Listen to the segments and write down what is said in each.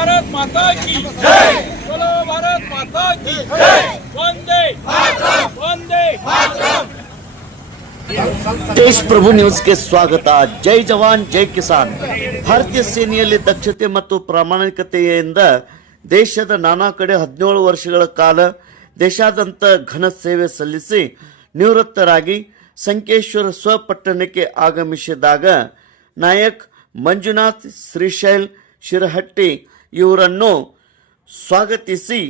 भारत माता की जय, बोलो भारत माता की जय, वंदे मातरम, वंदे मातरम। ದೇಶ್ ಪ್ರಭು ನ್ಯೂಸ್ಗೆ ಸ್ವಾಗತ. ಜೈ ಜವಾನ್ ಜೈ ಕಿಸಾನ್. ಭಾರತೀಯ ಸೇನೆಯಲ್ಲಿ ದಕ್ಷತೆ ಮತ್ತು ಪ್ರಾಮಾಣಿಕತೆಯಿಂದ ದೇಶದ ನಾನಾ ಕಡೆ 17 ವರ್ಷಗಳ ಕಾಲ ದೇಶಾದ್ಯಂತ ಘನ ಸೇವೆ ಸಲ್ಲಿಸಿ ನಿವೃತ್ತರಾಗಿ ಸಂಕೇಶ್ವರ ಸ್ವಪಟ್ಟಣಕ್ಕೆ ಆಗಮಿಸಿದಾಗ ನಾಯಕ್ ಮಂಜುನಾಥ್ ಶ್ರೀಶೈಲ್ ಶಿರಹಟ್ಟಿ ಇವರನ್ನು ಸ್ವಾಗತಿಸಿ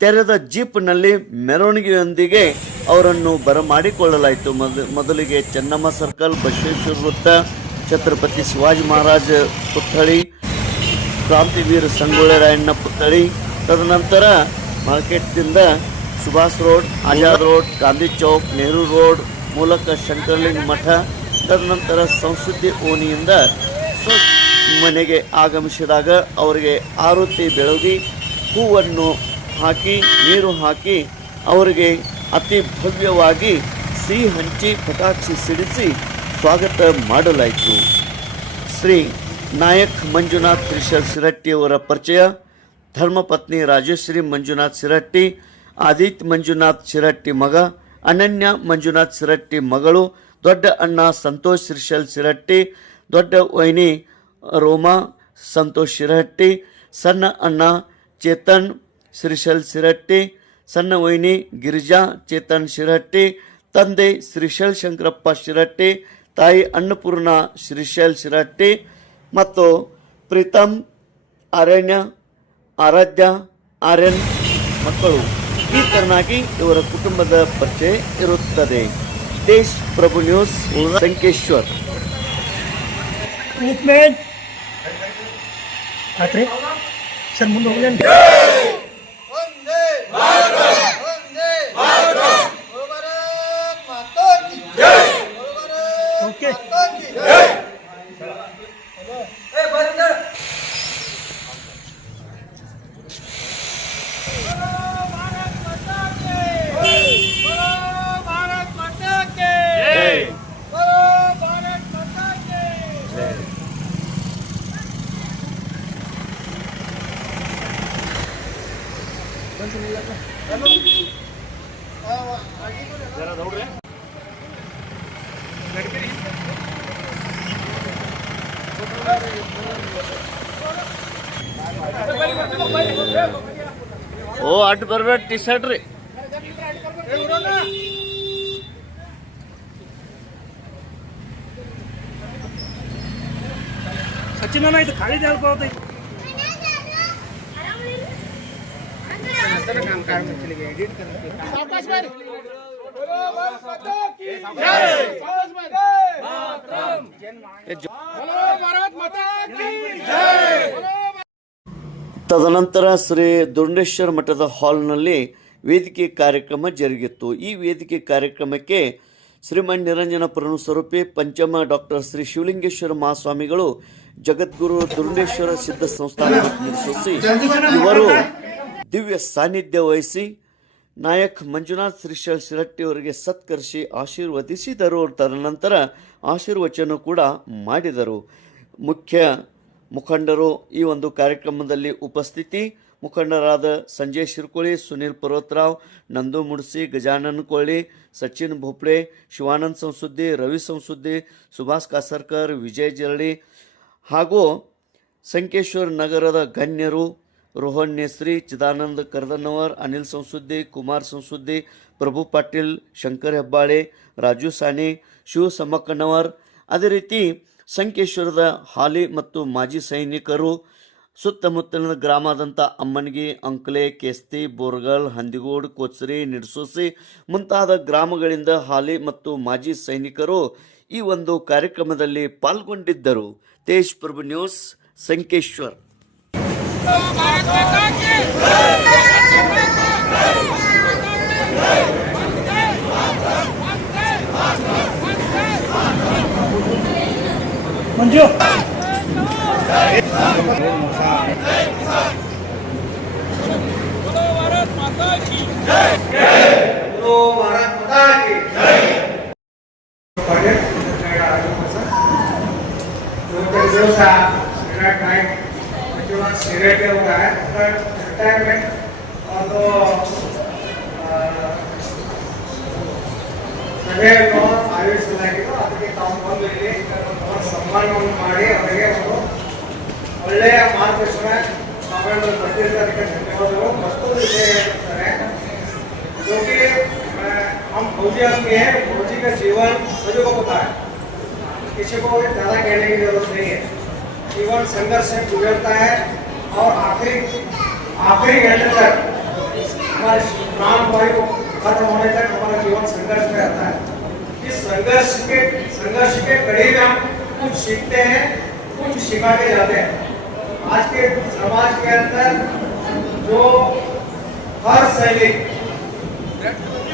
ತೆರೆದ ಜೀಪ್ನಲ್ಲಿ ಮೆರವಣಿಗೆಯೊಂದಿಗೆ ಅವರನ್ನು ಬರಮಾಡಿಕೊಳ್ಳಲಾಯಿತು. ಮೊದಲಿಗೆ ಚೆನ್ನಮ್ಮ ಸರ್ಕಲ್, ಬಸವೇಶ್ವರ ವೃತ್ತ, ಛತ್ರಪತಿ ಶಿವಾಜಿ ಮಹಾರಾಜ ಪುತ್ಥಳಿ, ಕ್ರಾಂತಿವೀರ ಸಂಗೊಳ್ಳಿ ರಾಯಣ್ಣ ಪುತ್ಥಳಿ, ತದನಂತರ ಮಾರ್ಕೆಟ್ನಿಂದ Subhash road, Azad road, Gandhi Chowk, Nehru road ಮೂಲಕ ಶಂಕರಲಿಂಗ ಮಠ, ತದನಂತರ ಸಂಸ್ಕೃತಿ ಓಣಿಯಿಂದ ಮನೆಗೆ ಆಗಮಿಸಿದಾಗ ಅವರಿಗೆ ಆರತಿ ಬೆಳಗಿ ಹೂವನ್ನು ಹಾಕಿ ನೀರು ಹಾಕಿ ಅವರಿಗೆ ಅತಿ ಭವ್ಯವಾಗಿ ಸಿಹಿ ಹಂಚಿ ಪಟಾಕ್ಷಿ ಸಿಡಿಸಿ ಸ್ವಾಗತ ಮಾಡಲಾಯಿತು. ಶ್ರೀ ನಾಯಕ್ ಮಂಜುನಾಥ್ ಶ್ರೀಶೈಲ್ ಶಿರಹಟ್ಟಿಯವರ ಪರಿಚಯ. ಧರ್ಮಪತ್ನಿ ರಾಜೇಶ್ವರಿ ಮಂಜುನಾಥ್ ಶಿರಹಟ್ಟಿ, ಆದಿತ್ಯ ಮಂಜುನಾಥ್ ಶಿರಹಟ್ಟಿ ಮಗ, ಅನನ್ಯ ಮಂಜುನಾಥ್ ಶಿರಹಟ್ಟಿ ಮಗಳು, ದೊಡ್ಡ ಅಣ್ಣ ಸಂತೋಷ್ ಶ್ರೀಶೈಲ್ ಶಿರಹಟ್ಟಿ, ದೊಡ್ಡ ವೈನಿ ರೋಮಾ ಸಂತೋಷ್ ಶಿರಹಟ್ಟಿ, ಸಣ್ಣ ಅಣ್ಣ ಚೇತನ್ ಶ್ರೀಶೈಲ್ ಶಿರಹಟ್ಟಿ, ಸಣ್ಣ ವೈನಿ ಗಿರಿಜಾ ಚೇತನ್ ಶಿರಹಟ್ಟಿ, ತಂದೆ ಶ್ರೀಶೈಲ್ ಶಂಕರಪ್ಪ ಶಿರಹಟ್ಟಿ, ತಾಯಿ ಅನ್ನಪೂರ್ಣ ಶ್ರೀಶೈಲ್ ಶಿರಹಟ್ಟಿ ಮತ್ತು ಪ್ರೀತಮ್ ಆರಾಧ್ಯ ಆರ್ಯನ್ ಮಕ್ಕಳು. ಈ ತರನಾಗಿ ಇವರ ಕುಟುಂಬದ ಪರಿಚಯ ಇರುತ್ತದೆ. ದೇಶ್ ಪ್ರಭು ನ್ಯೂಸ್, ಸಂಕೇಶ್ವರ್. ಸರ್ ಮುಂದೆ ಹೋಗ್ಲೇನು? ಓಕೆ ಓ ಅಡ್ಡ ಬರ್ಬೇಡ ಟಿ ಶರ್ಟ್ ರೀ. ಸಚಿನ್ ಇದು ಖಾಲಿ ಹೇಳ್ಬೋದು. ತದನಂತರ ಶ್ರೀ ದುಂಡೇಶ್ವರ ಮಠದ ಹಾಲ್ನಲ್ಲಿ ವೇದಿಕೆ ಕಾರ್ಯಕ್ರಮ ಜರುಗಿತ್ತು. ಈ ವೇದಿಕೆ ಕಾರ್ಯಕ್ರಮಕ್ಕೆ ಶ್ರೀಮನ್ ನಿರಂಜನಪುರ ಸ್ವರೂಪಿ ಪಂಚಮ ಡಾಕ್ಟರ್ ಶ್ರೀ ಶಿವಲಿಂಗೇಶ್ವರ ಮಹಾಸ್ವಾಮಿಗಳು ಜಗದ್ಗುರು ದುಂಡೇಶ್ವರ ಸಿದ್ಧ ಸಂಸ್ಥಾನ ನಿರ್ಮಿಸಿ ಇವರು ದಿವ್ಯ ಸಾನ್ನಿಧ್ಯ ವಹಿಸಿ ನಾಯಕ್ ಮಂಜುನಾಥ್ ಶ್ರೀಶೈಲ್ ಶಿರಹಟ್ಟಿ ಅವರಿಗೆ ಸತ್ಕರಿಸಿ ಆಶೀರ್ವದಿಸಿದರು. ತದನಂತರ ಆಶೀರ್ವಚನ ಕೂಡ ಮಾಡಿದರು. ಮುಖ್ಯ ಮುಖಂಡರು ಈ ಒಂದು ಕಾರ್ಯಕ್ರಮದಲ್ಲಿ ಉಪಸ್ಥಿತಿ. ಮುಖಂಡರಾದ ಸಂಜಯ್ ಶಿರ್ಕೋಳಿ, ಸುನೀಲ್ ಪರ್ವತರಾವ್, ನಂದು ಮುಡ್ಸಿ, ಗಜಾನನ್ ಕೊಳ್ಳಿ, ಸಚಿನ್ ಭೋಪ್ಳೆ, ಶಿವಾನಂದ್ ಸಂಸುದ್ದಿ, ರವಿ ಸಂಸುದ್ದಿ, ಸುಭಾಷ್ ಕಾಸರ್ಕರ್, ವಿಜಯ್ ಜರಳಿ ಹಾಗೂ ಸಂಕೇಶ್ವರ್ ನಗರದ ಗಣ್ಯರು ರೋಹನ್ ನೇಸ್ರಿ, ಚಿದಾನಂದ ಕರ್ದನ್ನವರ್, ಅನಿಲ್ ಸಂಸುದ್ದಿ, ಕುಮಾರ್ ಸಂಸುದ್ದಿ, ಪ್ರಭು ಪಾಟೀಲ್, ಶಂಕರ್ ಹೆಬ್ಬಾಳೆ, ರಾಜು ಸಾನಿ, ಶಿವ ಸಮ್ಮಕ್ಕನವರ್, ಅದೇ ರೀತಿ ಸಂಕೇಶ್ವರದ ಹಾಲಿ ಮತ್ತು ಮಾಜಿ ಸೈನಿಕರು, ಸುತ್ತಮುತ್ತಲಿನ ಗ್ರಾಮದಂಥ ಅಮ್ಮನಗಿ, ಅಂಕಲೆ, ಕೇಸ್ತಿ, ಬೋರ್ಗಲ್, ಹಂದಿಗೋಡ್, ಕೋಚರಿ, ನಿಡ್ಸೋಸಿ ಮುಂತಾದ ಗ್ರಾಮಗಳಿಂದ ಹಾಲಿ ಮತ್ತು ಮಾಜಿ ಸೈನಿಕರು ಈ ಒಂದು ಕಾರ್ಯಕ್ರಮದಲ್ಲಿ ಪಾಲ್ಗೊಂಡಿದ್ದರು. ದೇಶ್ ಪ್ರಭು ನ್ಯೂಸ್, ಸಂಕೇಶ್ವರ್. ಮಂಜು भारत माता की जय, बोलो भारत माता की जय. दिवस विराट नायक मंजुनाथ सीरियस होता है टाइम में और तो ಸಭೆ ಆಯೋಜಿಸಲಾಗಿದ್ದು ಅದಕ್ಕೆ ತಾವು ಬಂದು ಇಲ್ಲಿ ಸನ್ಮಾನವನ್ನು ಮಾಡಿ ಅವರಿಗೆ ಒಂದು ಒಳ್ಳೆಯ ಮಾರ್ಗದರ್ಶನ ತಾವೆಲ್ಲರೂ ಪಡೆದಿದ್ದಕ್ಕೆ ಧನ್ಯವಾದಗಳು ಮತ್ತೊಂದು ವಿಷಯ ಹೇಳ್ತಾರೆ क्योंकि हम फौजी आदमी है फौजी का जीवन सभी को पता है किसी को ज़्यादा कहने की जरूरत नहीं है जीवन संघर्ष से गुजरता है और आखिरी घंटे तक हमारे प्राण वायु खत्म होने तक हमारा जीवन संघर्ष में रहता है इस संघर्ष के कड़ी में हम कुछ सीखते हैं कुछ सिखा के जाते हैं आज के समाज के अंदर जो हर सैनिक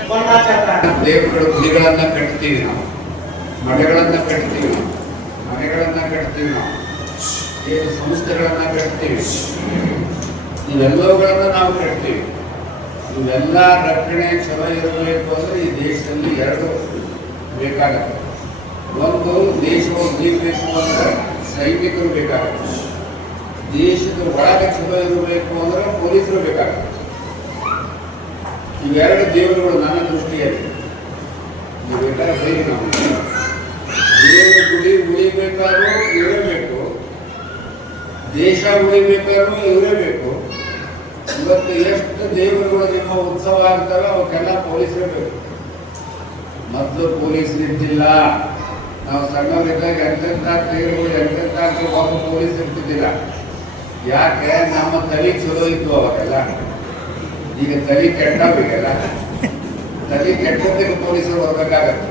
बनना चाहता है ದೇವರುಗಳು ಗುಡಿಗಳನ್ನ ಕಟ್ತೀವಿ ನಾವು ಮಠಗಳನ್ನ ಕಟ್ತೀವಿ ನಾವು ಮನೆಗಳನ್ನ ಕಟ್ತೀವಿ ನಾವು ದೇವ ಸಂಸ್ಥೆಗಳನ್ನ ಕಟ್ತೀವಿ ಇವೆಲ್ಲವುಗಳನ್ನ ನಾವು ಕಟ್ತೀವಿ ಇವೆಲ್ಲ ರಕ್ಷಣೆ ಚಲೋ ಇರಬೇಕು ಅಂದರೆ ಈ ದೇಶದಲ್ಲಿ ಎರಡು ಬೇಕಾಗುತ್ತೆ ಒಂದು ದೇಶವು ಉಳಿಬೇಕು ಅಂದ್ರೆ ಸೈನಿಕರು ಬೇಕಾಗುತ್ತೆ ದೇಶದ ಒಳಗೆ ಚಲೋ ಇರಬೇಕು ಅಂದ್ರೆ ಪೊಲೀಸರು ಬೇಕಾಗುತ್ತೆ ಇವೆರಡು ದೇವರುಗಳು ನನ್ನ ದೃಷ್ಟಿಯಲ್ಲಿ ಇವೆಲ್ಲ ಬೈರಿ ನಾವು ದೇವರ ಗುಡಿ ಉಳಿಬೇಕಾದ್ರೂ ಇರಬೇಕು ದೇಶ ಉಳಿಬೇಕಾದ್ರೂ ಇರಬೇಕು ಇವತ್ತು ಎಷ್ಟು ದೇವರುಗಳು ನಿಮ್ಮ ಉತ್ಸವ ಆಗ್ತವೆ ಅವಕ್ಕೆಲ್ಲ ಪೊಲೀಸರೇ ಬೇಕು ಮೊದಲು ಪೊಲೀಸ್ ನಿಂತಿಲ್ಲ ನಾವು ಸಣ್ಣವರಿದ್ದಾಗ ಎಂತೆಂಥ ದೇವರುಗಳು ಎಂತೆಂಥ ಒಬ್ಬ ಪೊಲೀಸ್ ಇರ್ತಿದ್ದಿಲ್ಲ ಯಾಕೆ ನಮ್ಮ ತಲೆ ಚಲೋ ಇದ್ವು ಅವಾಗೆಲ್ಲ ಈಗ ತಲೆ ಕೆಟ್ಟವಿಗೆಲ್ಲ ತಲೆ ಕೆಟ್ಟದಕ್ಕೆ ಪೊಲೀಸರು ಬರ್ಬೇಕಾಗತ್ತೆ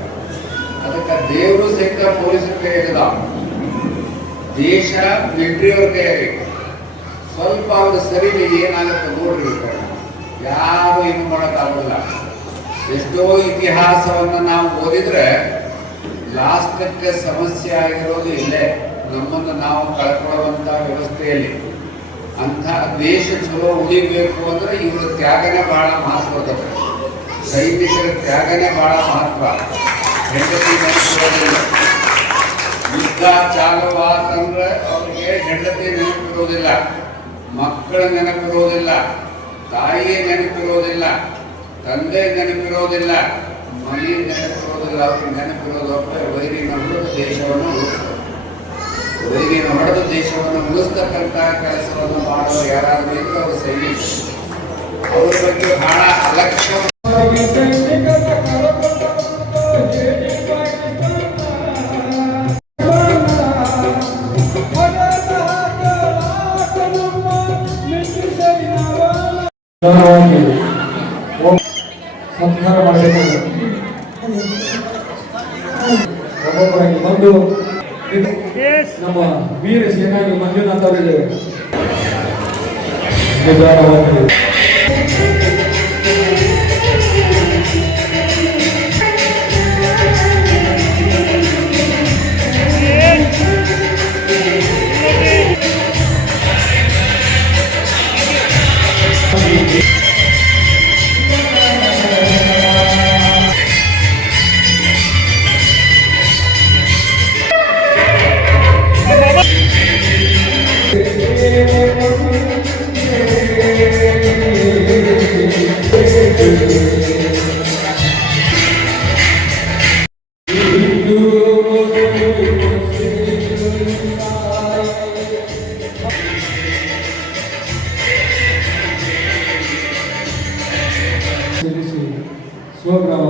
ಅದಕ್ಕೆ ದೇವರು ಸಹಿತ ಪೊಲೀಸರ ಕೈಯಾಗಿಲ್ಲ ದೇಶ ಮಿಲಿಟರಿಯವ್ರ ಕೈಯಾಗಿ ಸ್ವಲ್ಪ ಅವ್ರ ಸರಿ ಏನಾಗುತ್ತೆ ನೋಡ್ರಿ ಯಾರು ಏನು ಮಾಡೋಕ್ಕಾಗಲ್ಲ ಎಷ್ಟೋ ಇತಿಹಾಸವನ್ನು ನಾವು ಓದಿದ್ರೆ ಲಾಸ್ಟಕ್ಕೆ ಸಮಸ್ಯೆ ಆಗಿರೋದು ಇಲ್ಲೇ ನಮ್ಮನ್ನು ನಾವು ಕಳ್ಕೊಳ್ಳುವಂಥ ವ್ಯವಸ್ಥೆಯಲ್ಲಿ ಅಂಥ ದೇಶ ಚಲೋ ಉಳಿಬೇಕು ಅಂದ್ರೆ ಇವರ ತ್ಯಾಗನೇ ಬಹಳ ಮಹತ್ವದ ಸೈನಿಕರ ತ್ಯಾಗನೇ ಬಹಳ ಮಹತ್ವ ಹೆಂಡತಿ ನೆನಪಿರೋದಿಲ್ಲ ಯುದ್ಧ ಚಾಲುವಾತಂದ್ರೆ ಅವರಿಗೆ ಹೆಂಡತಿ ನೆನಪಿರೋದಿಲ್ಲ ಮಕ್ಕಳ ನೆನಪಿರೋದಿಲ್ಲ ತಾಯಿಯ ನೆನಪಿರೋದಿಲ್ಲ ತಂದೆ ನೆನಪಿರೋದಿಲ್ಲ ಮನೆ ನೆನಪಿರೋದಿಲ್ಲ ಅವ್ರಿಗೆ ನೆನಪಿರೋದು ವೈರಿನ ಹೊಡೆದು ದೇಶವನ್ನು ಉಳಿಸ್ತಾರೆ ವೈರಿನ ಹೊಡೆದು ದೇಶವನ್ನು ಉಳಿಸ್ತಕ್ಕಂಥ ಕೆಲಸವನ್ನು ಮಾಡುವ ಯಾರಾದರೂ ಇದ್ರೆ ಅವರು ಸೈನಿಕರು ಅವ್ರ ಬಗ್ಗೆ ಬಹಳ ಅಲಕ್ಷ್ಯ ಸಂಸ್ಕಾರ ಮಾಡಬೇಕು ಒಬ್ಬೊಬ್ಬರಾಗಿ ಬಂದು ನಮ್ಮ ವೀರ ಸೇನಾನಿ ಮಂಜುನಾಥ್ ಅವರಿಗೆ ನಿರ್ಧಾರವಾಗಿದೆ. ಸ್ವಗ್ರಾಮ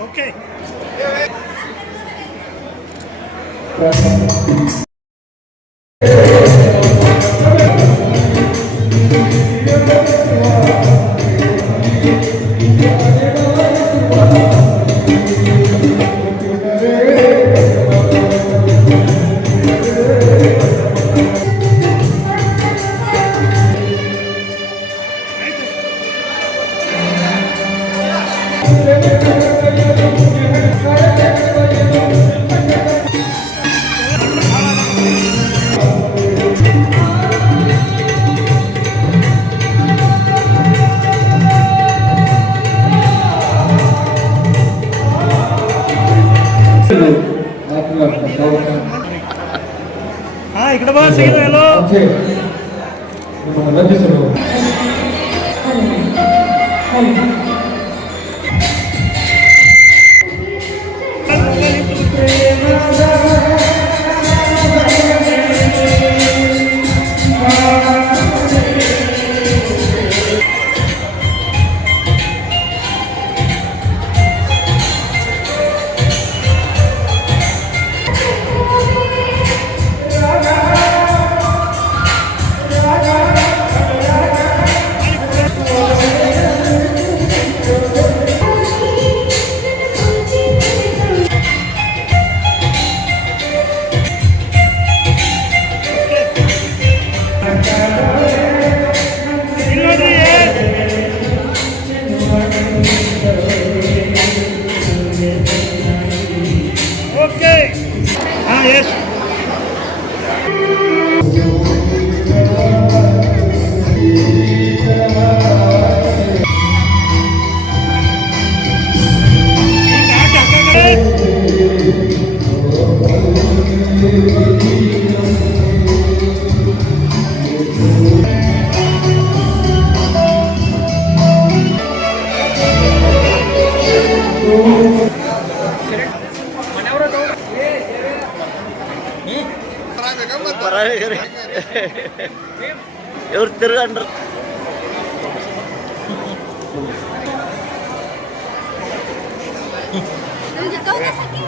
Okay. इकडे बघ सगळं हॅलो ಆಚೆ ನಿಮ್ಮನ್ನು ವಂದಿಸಲು ओके हाँ यस ಇವ್ರು ತಿರ್ಗಂಡ್ರ ನಮ್ಗೆ ತೋರಿಸಕ್ಕೆ